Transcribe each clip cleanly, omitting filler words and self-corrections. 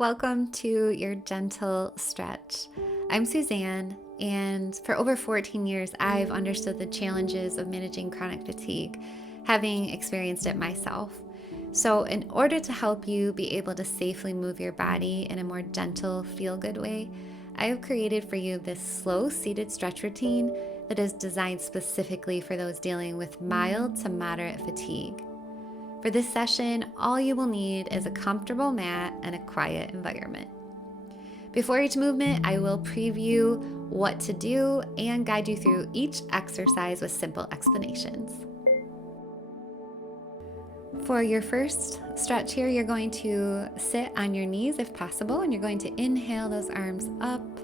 Welcome to your gentle stretch. I'm Suzanne, and for over 14 years, I've understood the challenges of managing chronic fatigue, having experienced it myself. So, in order to help you be able to safely move your body in a more gentle, feel-good way, I have created for you this slow seated stretch routine that is designed specifically for those dealing with mild to moderate fatigue. For this session, all you will need is a comfortable mat and a quiet environment. Before each movement, I will preview what to do and guide you through each exercise with simple explanations. For your first stretch here, you're going to sit on your knees if possible, and you're going to inhale those arms up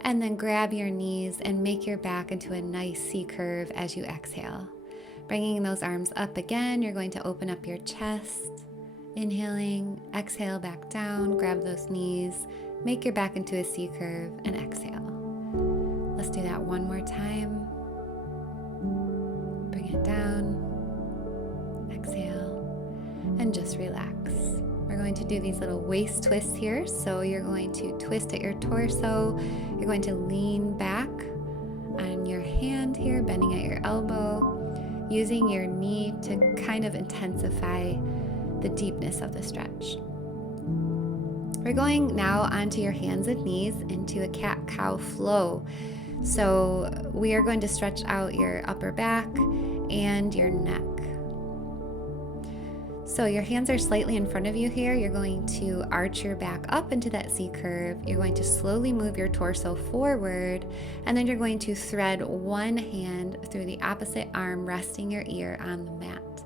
and then grab your knees and make your back into a nice C curve as you exhale. Bringing those arms up again, you're going to open up your chest, inhaling, exhale back down, grab those knees, make your back into a C curve, and exhale. Let's do that one more time. Bring it down, exhale, and just relax. We're going to do these little waist twists here. So you're going to twist at your torso. You're going to lean back on your hand here, bending at your elbow, using your knee to kind of intensify the deepness of the stretch. We're going now onto your hands and knees into a cat-cow flow. So we are going to stretch out your upper back and your neck. So your hands are slightly in front of you here. You're going to arch your back up into that C curve. You're going to slowly move your torso forward, and then you're going to thread one hand through the opposite arm, resting your ear on the mat.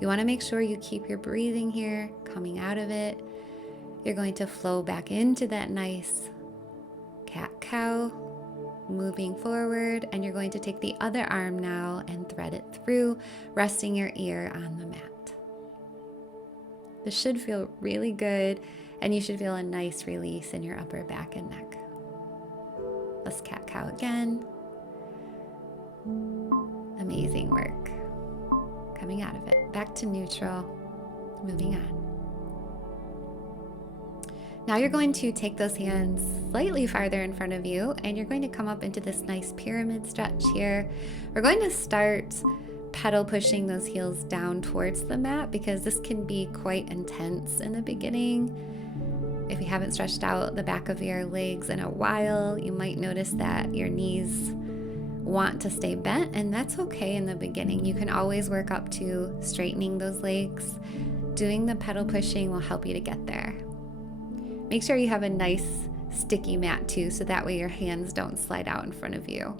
You want to make sure you keep your breathing here, coming out of it. You're going to flow back into that nice cat-cow, moving forward, and you're going to take the other arm now and thread it through, resting your ear on the mat. This should feel really good, and you should feel a nice release in your upper back and neck. Let's cat-cow again. Amazing work. Coming out of it. Back to neutral. Moving on. Now you're going to take those hands slightly farther in front of you, and you're going to come up into this nice pyramid stretch here. We're going to start pedal pushing those heels down towards the mat because this can be quite intense in the beginning. If you haven't stretched out the back of your legs in a while, you might notice that your knees want to stay bent, and that's okay in the beginning. You can always work up to straightening those legs. Doing the pedal pushing will help you to get there. Make sure you have a nice sticky mat too, so that way your hands don't slide out in front of you.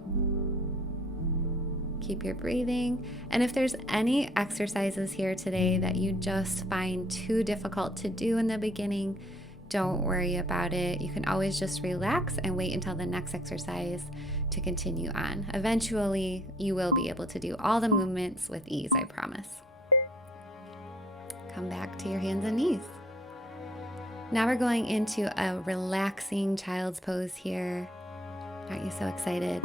Keep your breathing. And if there's any exercises here today that you just find too difficult to do in the beginning, don't worry about it. You can always just relax and wait until the next exercise to continue on. Eventually, you will be able to do all the movements with ease, I promise. Come back to your hands and knees. Now we're going into a relaxing child's pose here. Aren't you so excited?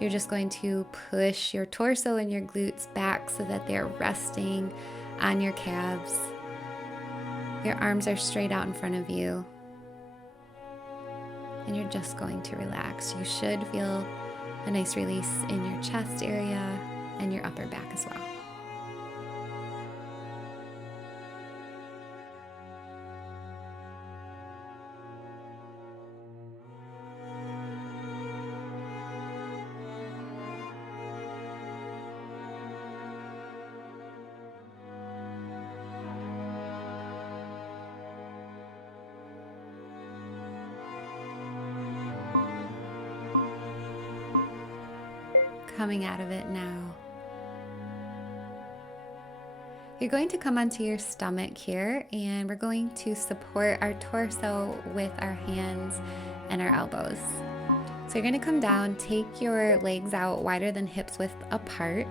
You're just going to push your torso and your glutes back so that they're resting on your calves. Your arms are straight out in front of you. And you're just going to relax. You should feel a nice release in your chest area and your upper back as well. Coming out of it now. You're going to come onto your stomach here, and we're going to support our torso with our hands and our elbows. So you're going to come down, take your legs out wider than hips width apart.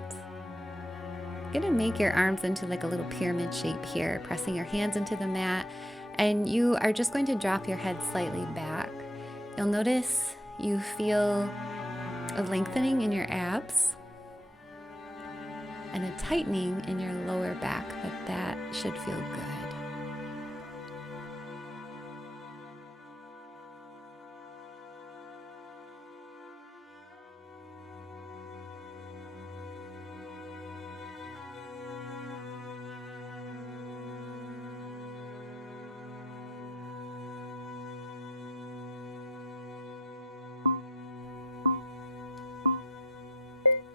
You're going to make your arms into like a little pyramid shape here, pressing your hands into the mat, and you are just going to drop your head slightly back. You'll notice you feel a lengthening in your abs and a tightening in your lower back, but that should feel good.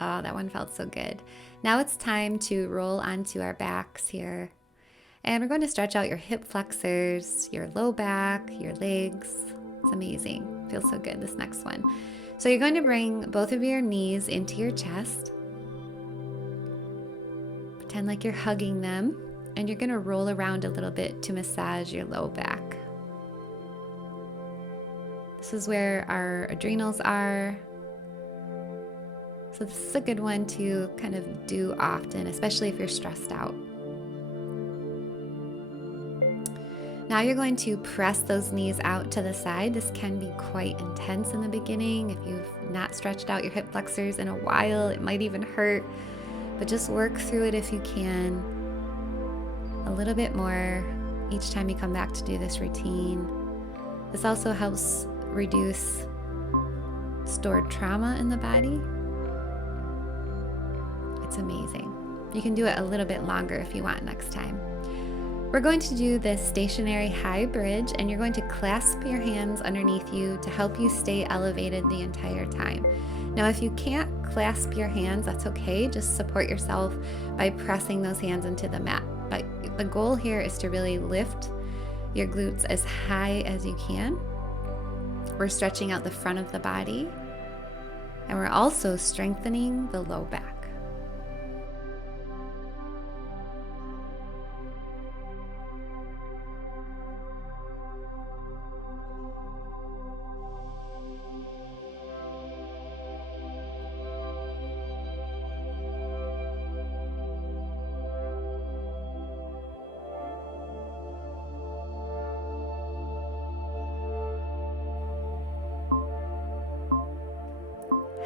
Oh, that one felt so good. Now it's time to roll onto our backs here. And we're going to stretch out your hip flexors, your low back, your legs. It's amazing. Feels so good, this next one. So you're going to bring both of your knees into your chest. Pretend like you're hugging them. And you're going to roll around a little bit to massage your low back. This is where our adrenals are. So this is a good one to kind of do often, especially if you're stressed out. Now you're going to press those knees out to the side. This can be quite intense in the beginning. If you've not stretched out your hip flexors in a while, it might even hurt. But just work through it if you can. A little bit more each time you come back to do this routine. This also helps reduce stored trauma in the body. It's amazing. You can do it a little bit longer if you want next time. We're going to do this stationary high bridge, and you're going to clasp your hands underneath you to help you stay elevated the entire time. Now, if you can't clasp your hands, that's okay. Just support yourself by pressing those hands into the mat. But the goal here is to really lift your glutes as high as you can. We're stretching out the front of the body, and we're also strengthening the low back.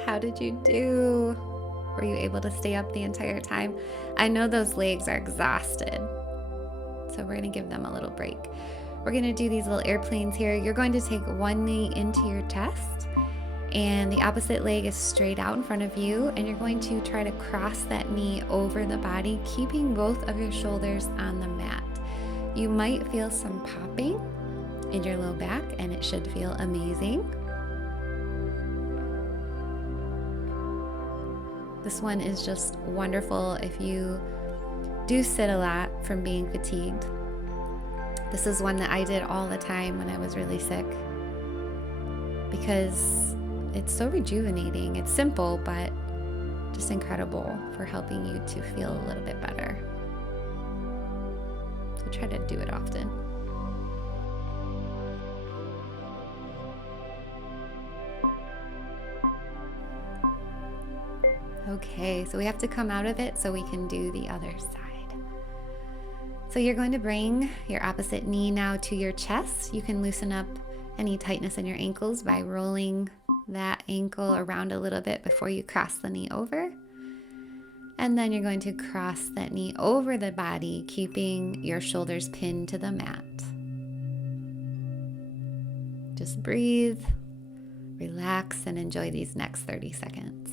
How did you do? Were you able to stay up the entire time? I know those legs are exhausted, so we're going to give them a little break. We're going to do these little airplanes here. You're going to take one knee into your chest, and the opposite leg is straight out in front of you, and you're going to try to cross that knee over the body, keeping both of your shoulders on the mat. You might feel some popping in your low back, and it should feel amazing. This one is just wonderful if you do sit a lot from being fatigued. This is one that I did all the time when I was really sick because it's so rejuvenating. It's simple, but just incredible for helping you to feel a little bit better. So try to do it often. Okay, so we have to come out of it so we can do the other side. So you're going to bring your opposite knee now to your chest. You can loosen up any tightness in your ankles by rolling that ankle around a little bit before you cross the knee over. And then you're going to cross that knee over the body, keeping your shoulders pinned to the mat. Just breathe, relax, and enjoy these next 30 seconds.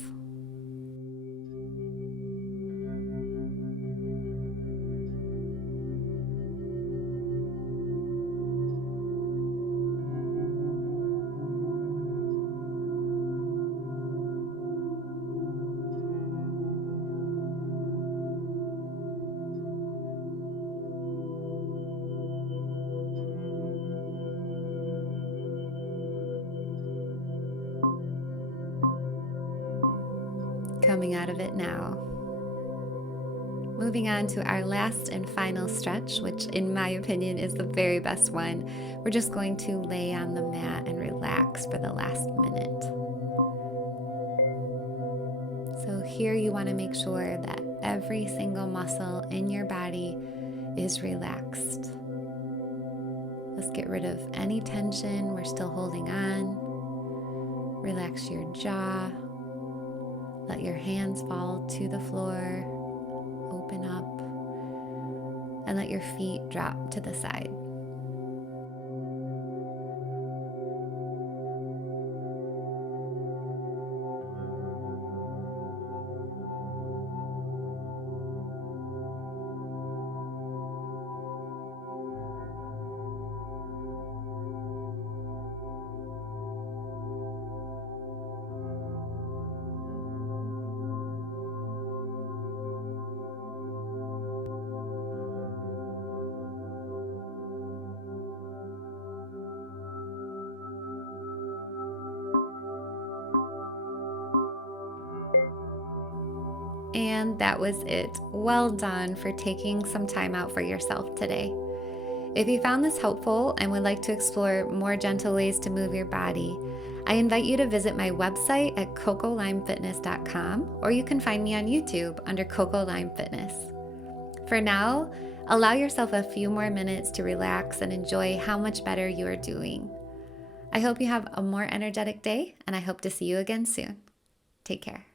Coming out of it now. Moving on to our last and final stretch, which in my opinion is the very best one. We're just going to lay on the mat and relax for the last minute. So here you want to make sure that every single muscle in your body is relaxed. Let's get rid of any tension we're still holding on. Relax your jaw. Let your hands fall to the floor, open up, and let your feet drop to the side. And that was it. Well done for taking some time out for yourself today. If you found this helpful and would like to explore more gentle ways to move your body, I invite you to visit my website at cocolimefitness.com, or you can find me on YouTube under Cocolime Fitness. For now, allow yourself a few more minutes to relax and enjoy how much better you are doing. I hope you have a more energetic day, and I hope to see you again soon. Take care.